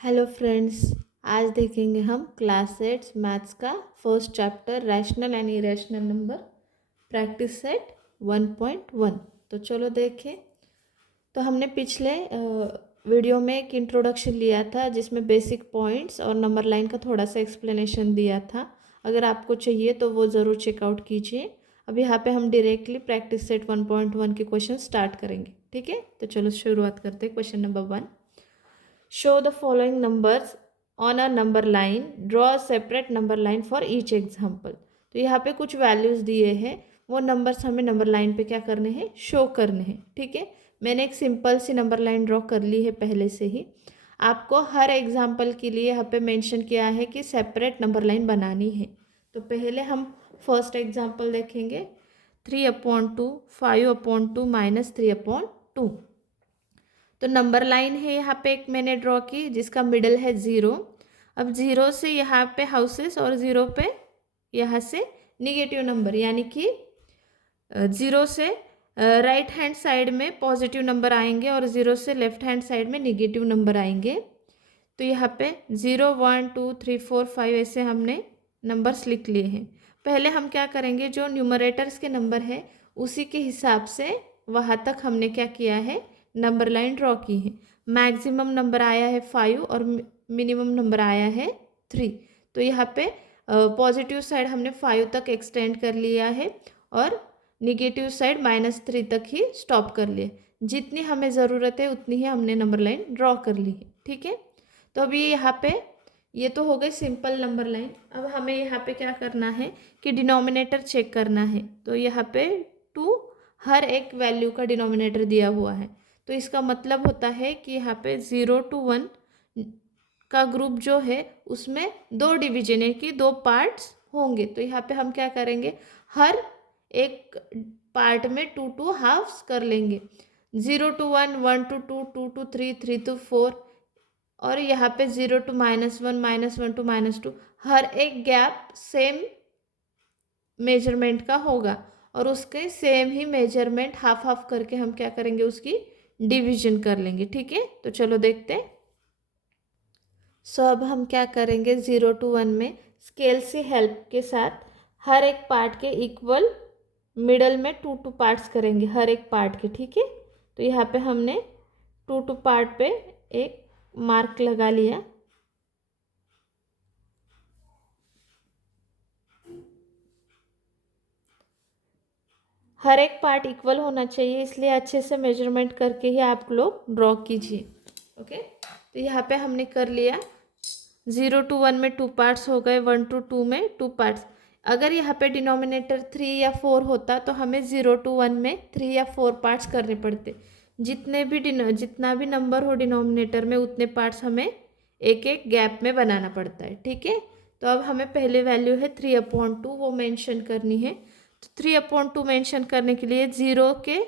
Hello friends. आज देखेंगे हम क्लास 8 मैथ्स का first chapter rational and irrational number practice set 1.1। तो चलो देखें। तो हमने पिछले वीडियो में एक इंट्रोडक्शन लिया था जिसमें बेसिक पॉइंट्स और नंबर लाइन का थोड़ा सा एक्सप्लेनेशन दिया था। अगर आपको चाहिए तो वो ज़रूर चेकआउट कीजिए। अब यहाँ पे हम डायरेक्टली प्रैक्टिस सेट 1.1 के क्वेश्चन स्टार्ट करेंगे। ठीक है, तो चलो शुरुआत करते हैं। Question number 1, show the following numbers on a number line, draw a separate number line for each example। तो यहाँ पे कुछ वैल्यूज़ दिए हैं, वो नंबर्स हमें नंबर लाइन पे क्या करने हैं, शो करने हैं। ठीक है, मैंने एक सिंपल सी नंबर लाइन ड्रॉ कर ली है पहले से ही। आपको हर एग्जाम्पल के लिए यहाँ पे मेंशन किया है कि सेपरेट नंबर लाइन बनानी है। तो पहले हम फर्स्ट एग्जाम्पल देखेंगे, 3/2, 5/2 -3/2। तो नंबर लाइन है यहाँ पे एक मैंने ड्रॉ की जिसका मिडल है 0। अब 0 से यहाँ पे हाउसेस और 0 पे यहाँ से निगेटिव नंबर, यानी कि 0 से राइट हैंड साइड में पॉजिटिव नंबर आएंगे और 0 से लेफ्ट हैंड साइड में निगेटिव नंबर आएंगे। तो यहाँ पे 0 1 2 3 4 5 ऐसे हमने नंबर्स लिख लिए हैं। पहले हम क्या करेंगे, जो न्यूमरेटर्स के नंबर है उसी के हिसाब से वहाँ तक हमने क्या किया है, नंबर लाइन ड्रॉ की है। मैक्सिमम नंबर आया है 5 और मिनिमम नंबर आया है 3। तो यहाँ पे पॉजिटिव साइड हमने 5 तक एक्सटेंड कर लिया है और निगेटिव साइड -3 तक ही स्टॉप कर लिए। जितनी हमें ज़रूरत है उतनी ही हमने नंबर लाइन ड्रॉ कर ली है। ठीक है, तो अभी यहाँ पे ये तो हो गई सिंपल नंबर लाइन। अब हमें यहाँ पे क्या करना है कि डिनोमिनेटर चेक करना है। तो यहाँ पे 2 हर एक वैल्यू का डिनोमिनेटर दिया हुआ है। तो इसका मतलब होता है कि यहाँ पे 0 to 1 का ग्रुप जो है उसमें 2 डिवीजन है कि 2 पार्ट्स होंगे। तो यहाँ पे हम क्या करेंगे, हर एक पार्ट में 2 2 हाफ्स कर लेंगे। 0 to 1, 1 to 2, 2 to 3, 3 to 4 और यहाँ पे 0 to -1, -1 to -2। हर एक गैप सेम मेजरमेंट का होगा और उसके सेम ही मेजरमेंट हाफ हाफ करके हम क्या करेंगे, उसकी डिवीजन कर लेंगे। ठीक है, तो चलो देखते हैं। सो अब हम क्या करेंगे, 0 to 1 में स्केल से हेल्प के साथ हर एक पार्ट के इक्वल मिडल में 2 2 पार्ट्स करेंगे हर एक पार्ट के। ठीक है, तो यहाँ पे हमने 2 2 पार्ट पे एक मार्क लगा लिया। हर एक पार्ट इक्वल होना चाहिए, इसलिए अच्छे से मेजरमेंट करके ही आप लोग ड्रॉ कीजिए। ओके, तो यहाँ पे हमने कर लिया। 0 to 1 में 2 पार्ट्स हो गए, 1 to 2 में 2 पार्ट्स। अगर यहाँ पे डिनोमिनेटर 3 या 4 होता तो हमें 0 to 1 में 3 या 4 पार्ट्स करने पड़ते। जितना भी नंबर हो डिनोमिनेटर में उतने पार्ट्स हमें एक एक गैप में बनाना पड़ता है। ठीक है, तो अब हमें पहले वैल्यू है 3/2 वो मेंशन करनी है। तो 3/2 मेंशन करने के लिए 0 के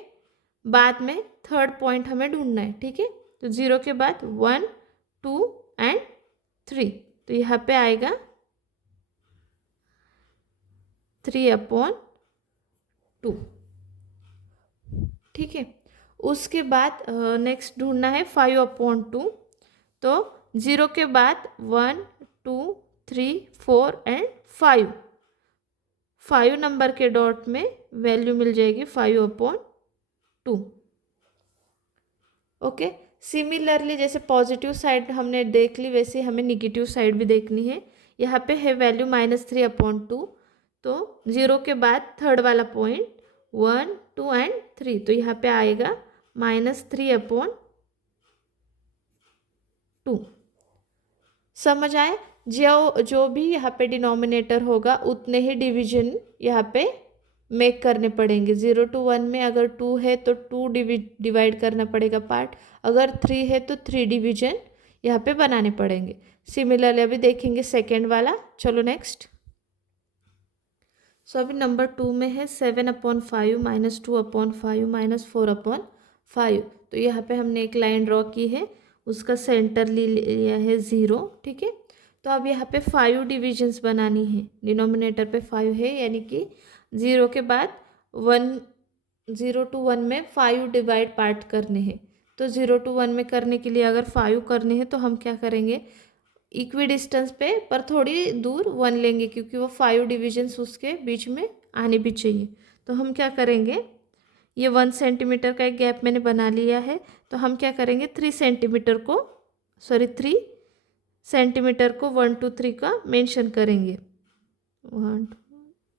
बाद में थर्ड पॉइंट हमें ढूंढना है। ठीक है, तो 0 के बाद 1 2 एंड 3। तो यहाँ पे आएगा 3/2। ठीक है, उसके बाद नेक्स्ट ढूंढना है 5/2। तो 0 के बाद 1 2 3 4 एंड 5 नंबर के डॉट में वैल्यू मिल जाएगी 5/2। ओके, सिमिलरली जैसे पॉजिटिव साइड हमने देख ली वैसे हमें निगेटिव साइड भी देखनी है। यहाँ पे है वैल्यू -3/2। तो 0 के बाद थर्ड वाला पॉइंट 1 2 एंड 3। तो यहाँ पे आएगा -3/2। समझ आए? जो भी यहाँ पे डिनोमिनेटर होगा उतने ही डिवीजन यहाँ पे मेक करने पड़ेंगे। 0 to 1 में अगर 2 है तो 2 डिवाइड करना पड़ेगा पार्ट, अगर 3 है तो 3 डिवीजन यहाँ पे बनाने पड़ेंगे। सिमिलरली अभी देखेंगे सेकेंड वाला। चलो नेक्स्ट। सो अभी नंबर 2 में है 7/5 -2/5 -4/5। तो यहाँ पे हमने एक लाइन ड्रॉ की है, उसका सेंटर लिया है 0। ठीक है, तो अब यहाँ पे 5 डिविजन्स बनानी है। डिनोमिनेटर पे 5 है, यानी कि 0 के बाद 1 0 to 1 में 5 डिवाइड पार्ट करने हैं। तो 0 to 1 में करने के लिए अगर 5 करने हैं तो हम क्या करेंगे, इक्वी डिस्टेंस पे पर थोड़ी दूर 1 लेंगे, क्योंकि वो 5 डिविजन्स उसके बीच में आने भी चाहिए। तो हम क्या करेंगे, ये 1 सेंटीमीटर का एक गैप मैंने बना लिया है, तो हम क्या करेंगे 3 सेंटीमीटर को 1 2 3 का मेंशन करेंगे। 1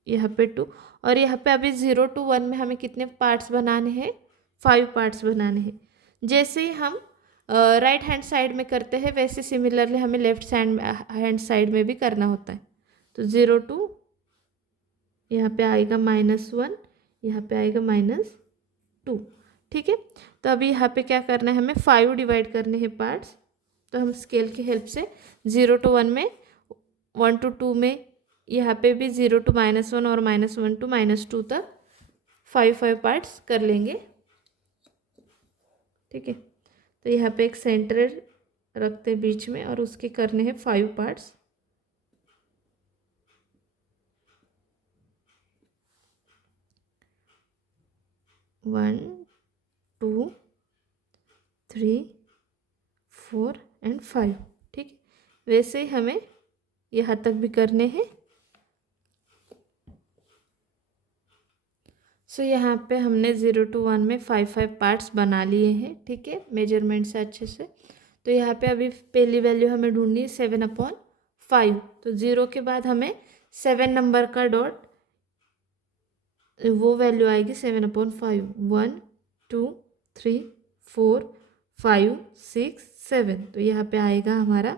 यहाँ पे 2, और यहाँ पे अभी 0 to 1 में हमें कितने पार्ट्स बनाने हैं, 5 पार्ट्स बनाने हैं। जैसे ही हम राइट हैंड साइड में करते हैं वैसे सिमिलरली हमें लेफ्ट हैंड साइड में भी करना होता है। तो 0 to यहाँ पे आएगा -1, यहाँ पे आएगा -2, ठीक है। तो अभी यहाँ पे क्या करना है, हमें 5 डिवाइड करने हैं पार्ट्स। तो हम स्केल की हेल्प से 0 to 1 में, 1 to 2 में, यहाँ पे भी 0 to -1 और -1 to -2 तक 5 पार्ट्स कर लेंगे, ठीक है। तो यहाँ पे एक सेंटर रखते हैं बीच में और उसके करने हैं 5 पार्ट्स। वन 2 3 4 एंड 5, ठीक है। वैसे ही हमें यहाँ तक भी करने हैं। सो यहाँ पे हमने 0 to 1 में 5 पार्ट्स बना लिए हैं, ठीक है, मेजरमेंट से अच्छे से। तो यहाँ पे अभी पहली वैल्यू हमें ढूंढनी है 7/5। तो 0 के बाद हमें 7 नंबर का डॉट, वो वैल्यू आएगी 7/5। 1 2 3 4 5 6 7, तो यहाँ पे आएगा हमारा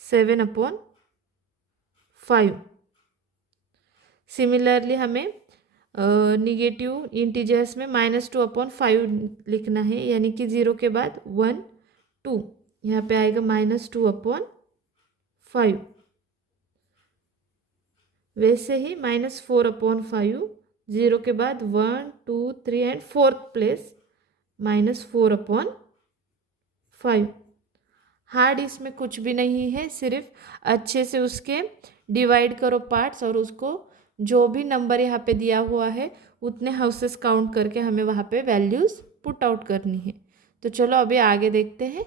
7/5। सिमिलरली हमें निगेटिव इंटीजर्स में -2/5 लिखना है, यानी कि 0 के बाद 1 2, यहाँ पे आएगा -2/5। वैसे ही -4/5, 0 के बाद 1 2 3 एंड 4th प्लेस -4/5। हार्ड इसमें कुछ भी नहीं है, सिर्फ अच्छे से उसके डिवाइड करो पार्ट्स और उसको जो भी नंबर यहाँ पे दिया हुआ है उतने हाउसेस काउंट करके हमें वहाँ पे वैल्यूज़ पुट आउट करनी है। तो चलो अभी आगे देखते हैं।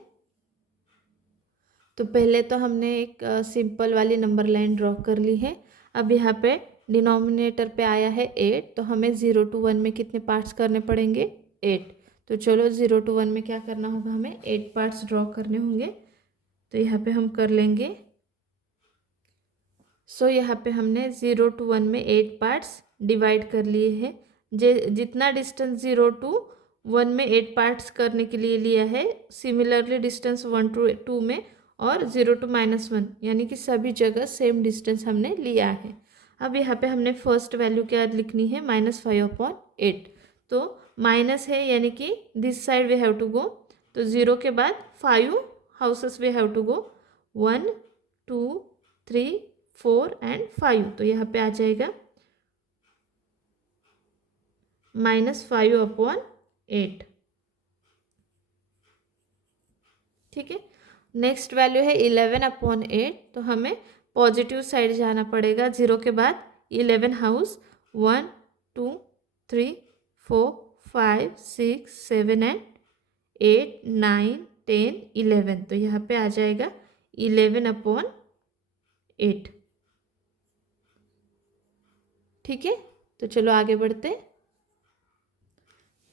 तो पहले तो हमने एक सिंपल वाली नंबर लाइन ड्रॉ कर ली है। अब यहाँ पे डिनोमिनेटर पे आया है 8, तो हमें 0 to 1 में कितने पार्ट्स करने पड़ेंगे, 8। तो चलो 0 to 1 में क्या करना होगा, हमें 8 पार्ट्स ड्रॉ करने होंगे। तो यहाँ पे हम कर लेंगे। सो यहाँ पे हमने 0 to 1 में 8 पार्ट्स डिवाइड कर लिए हैं। जितना डिस्टेंस 0 to 1 में 8 पार्ट्स करने के लिए लिया है, सिमिलरली डिस्टेंस 1 to 2 में और 0 to -1, यानी कि सभी जगह सेम डिस्टेंस हमने लिया है। अब यहाँ पे हमने फर्स्ट वैल्यू क्या लिखनी है, -5/8। तो माइनस है यानी कि this side we have to go. तो 0 के बाद 5 houses we have to go, 1 2 3 4 and 5। तो यहाँ पे आ जाएगा -5/8, ठीक है। नेक्स्ट वैल्यू है 11/8। तो हमें पॉजिटिव साइड जाना पड़ेगा। 0 के बाद 11 हाउस, 1 2 3 4 5 6 7 एंड 8 9 10 11। तो यहाँ पे आ जाएगा 11/8, ठीक है। तो चलो आगे बढ़ते हैं।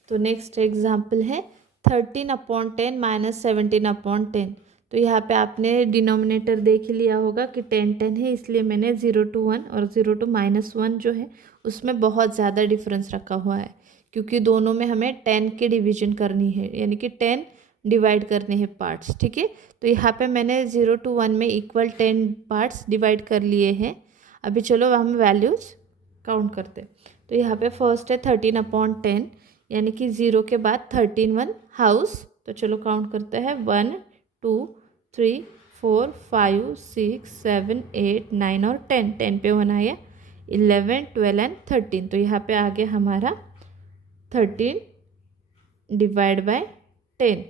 तो नेक्स्ट एग्जाम्पल है 13/10 - 17/10। तो यहाँ पे आपने डिनोमिनेटर देख लिया होगा कि 10 10 है, इसलिए मैंने 0 to 1 और 0 to -1 जो है उसमें बहुत ज़्यादा डिफरेंस रखा हुआ है, क्योंकि दोनों में हमें 10 की डिवीजन करनी है, यानी कि 10 डिवाइड करने हैं पार्ट्स, ठीक है। तो यहाँ पे मैंने 0 to 1 में इक्वल 10 पार्ट्स डिवाइड कर लिए हैं। अभी चलो हम वैल्यूज़ काउंट करते हैं। तो यहाँ पे फर्स्ट है 13/10, यानी कि 0 के बाद 13 हाउस। तो चलो काउंट करते हैं, 1 2 3 4 5 6 7 8 9 और 10। 10 पे 1 आया, 11 12 एंड 13। तो यहाँ पे आ गया हमारा 13 डिवाइड बाय 10,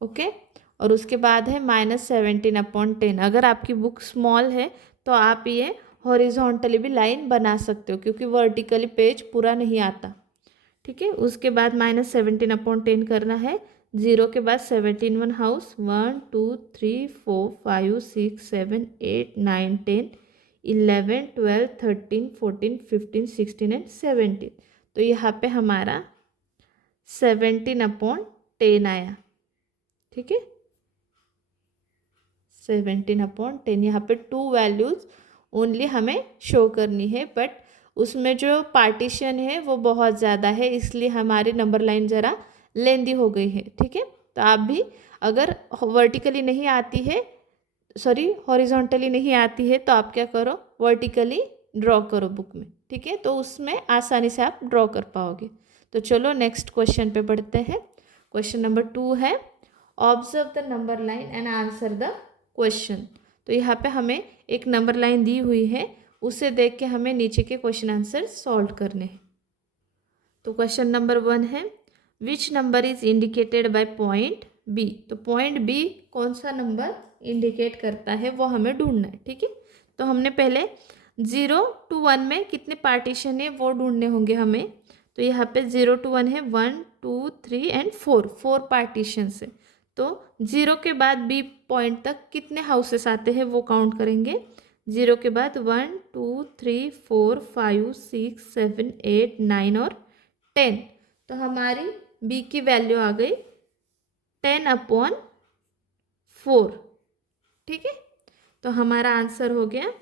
ओके। और उसके बाद है -17/10। अगर आपकी बुक स्मॉल है तो आप ये हॉरिजॉन्टली भी लाइन बना सकते हो, क्योंकि वर्टिकली पेज पूरा नहीं आता, ठीक है। उसके बाद -17/10 करना है। 0 के बाद 17 वन हाउस, 1 2 3 4 5 6 7 8 9 10 11 12 13 14 15 16 एंड 17। तो यहाँ पे हमारा 17/10 आया। ठीक है, 17/10। यहाँ पे 2 वैल्यूज़ ओनली हमें शो करनी है, बट उसमें जो पार्टीशन है वो बहुत ज़्यादा है, इसलिए हमारी नंबर लाइन ज़रा लेंदी हो गई है। ठीक है, तो आप भी अगर वर्टिकली नहीं आती है, सॉरी हॉरिजॉन्टली नहीं आती है, तो आप क्या करो, वर्टिकली ड्रॉ करो बुक में। ठीक है, तो उसमें आसानी से आप ड्रॉ कर पाओगे। तो चलो नेक्स्ट क्वेश्चन पे बढ़ते हैं। क्वेश्चन नंबर 2 है, observe the number line and answer the question. तो यहाँ पे हमें एक नंबर लाइन दी हुई है, उसे देख के हमें नीचे के क्वेश्चन आंसर सॉल्व करने हैं। तो क्वेश्चन नंबर 1 है, which number is indicated by point B. तो पॉइंट बी कौन सा नंबर इंडिकेट करता है वो हमें ढूंढना है। ठीक है, तो हमने पहले 0 to 1 में कितने पार्टीशन है वो ढूंढने होंगे हमें। तो यहाँ पे 0 to 1 है 1 2 3 एंड 4 पार्टीशन है। तो 0 के बाद बी पॉइंट तक कितने हाउसेस आते हैं वो काउंट करेंगे। 0 के बाद 1 2 3 4 5 6 7 8 9 और 10। तो हमारी बी की वैल्यू आ गई 10/4। ठीक है, तो हमारा आंसर हो गया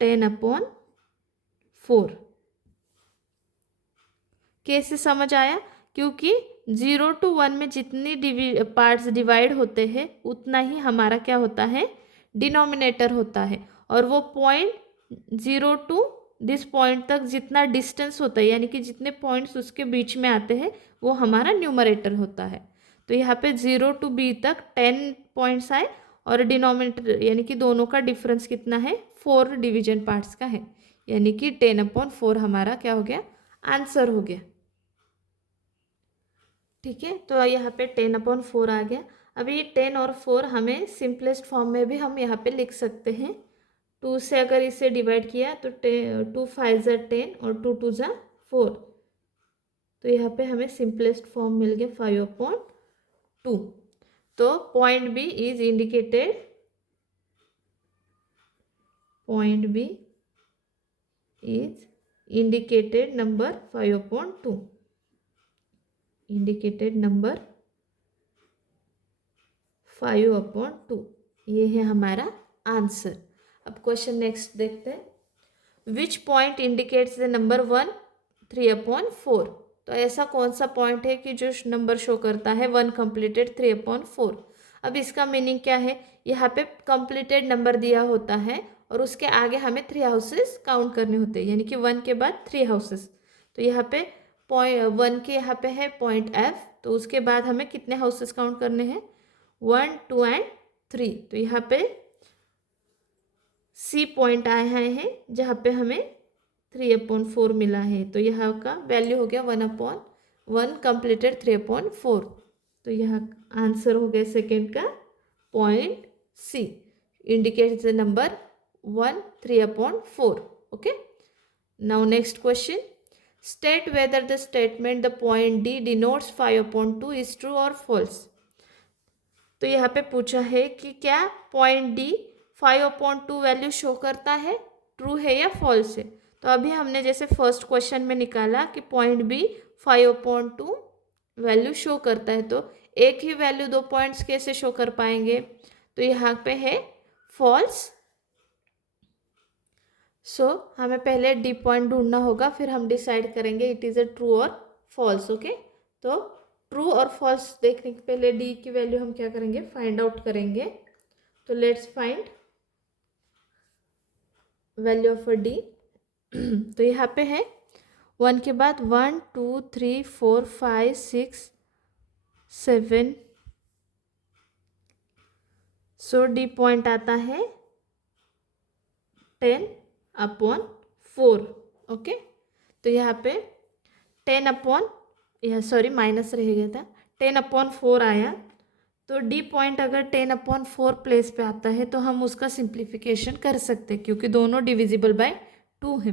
10/4। कैसे समझ आया, क्योंकि 0 to 1 में जितनी पार्ट्स डिवाइड होते हैं उतना ही हमारा क्या होता है, डिनोमिनेटर होता है। और वो पॉइंट 0 to दिस पॉइंट तक जितना डिस्टेंस होता है, यानी कि जितने पॉइंट्स उसके बीच में आते हैं वो हमारा न्यूमरेटर होता है। तो यहाँ पे 0 to b तक 10 पॉइंट्स आए और डिनोमिनेटर यानी कि दोनों का डिफरेंस कितना है, 4 डिवीजन पार्ट्स का है, यानी कि 10/4 हमारा क्या हो गया, आंसर हो गया। ठीक है, तो यहाँ पे 10/4 आ गया। अभी ये 10 और 4 हमें सिंपलेस्ट फॉर्म में भी हम यहाँ पे लिख सकते हैं। 2 से अगर इसे डिवाइड किया तो 2 5 ज़ा 10 और 2 2 ज़ा 4। तो यहाँ पे हमें सिंपलेस्ट फॉर्म मिल गया 5/2। तो point B is indicated, point B is indicated number 5/2, indicated number 5/2। ये है हमारा आंसर। अब क्वेश्चन नेक्स्ट देखते हैं, which point indicates the number 1 3/4। तो ऐसा कौन सा पॉइंट है कि जो नंबर शो करता है 1 कंप्लीटेड 3/4। अब इसका मीनिंग क्या है, यहाँ पे कंप्लीटेड नंबर दिया होता है और उसके आगे हमें 3 हाउसेस काउंट करने होते हैं, यानी कि 1 के बाद 3 हाउसेस। तो यहाँ पे पॉइंट 1 के यहाँ पे है पॉइंट F, तो उसके बाद हमें कितने हाउसेस काउंट करने हैं, 1 2 एंड 3। तो यहाँ पे C पॉइंट आए हैं जहाँ पे हमें 3/4 मिला है। तो यहाँ का वैल्यू हो गया 1/1 कंप्लीटेड 3/4। तो यहाँ आंसर हो गया सेकेंड का point C indicates the number 1 3/4। Okay, now next question, state whether the statement the point D denotes 5/2 is true और फॉल्स। तो यहाँ पे पूछा है कि क्या पॉइंट D 5/2 वैल्यू शो करता है, ट्रू है या फॉल्स है। तो अभी हमने जैसे फर्स्ट क्वेश्चन में निकाला कि पॉइंट B 5/2 वैल्यू शो करता है, तो एक ही वैल्यू 2 पॉइंट्स कैसे शो कर पाएंगे। तो यहाँ पे है फॉल्स। सो हमें पहले D पॉइंट ढूंढना होगा, फिर हम डिसाइड करेंगे इट इज़ अ ट्रू और फॉल्स। ओके, तो ट्रू और फॉल्स देखने के पहले D की वैल्यू हम क्या करेंगे, फाइंड आउट करेंगे। तो let's find value of D। तो यहाँ पे है 1 के बाद 1 2 3 4 5 6 7। सो D पॉइंट आता है 10/4। ओके, तो यहाँ पे 10 सॉरी माइनस रह गया था, 10/4 आया। तो D पॉइंट अगर 10/4 प्लेस पे आता है तो हम उसका सिंप्लीफिकेशन कर सकते हैं, क्योंकि दोनों डिविजिबल बाय 2 है।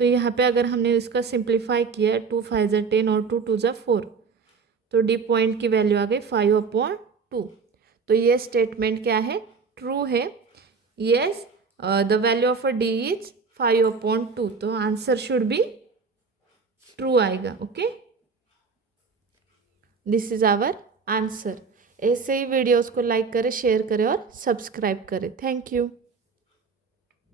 तो यहाँ पे अगर हमने इसका सिंप्लीफाई किया 2 5 ज़ा 10 और 2 2 ज़ा 4, तो डी पॉइंट की वैल्यू आ गई 5/2। तो ये स्टेटमेंट क्या है, ट्रू है। Yes, the value of a D is 5/2, तो आंसर शुड बी ट्रू आएगा। Okay, this is our answer. ऐसे ही वीडियोस को लाइक करें, शेयर करें और सब्सक्राइब करें। Thank you.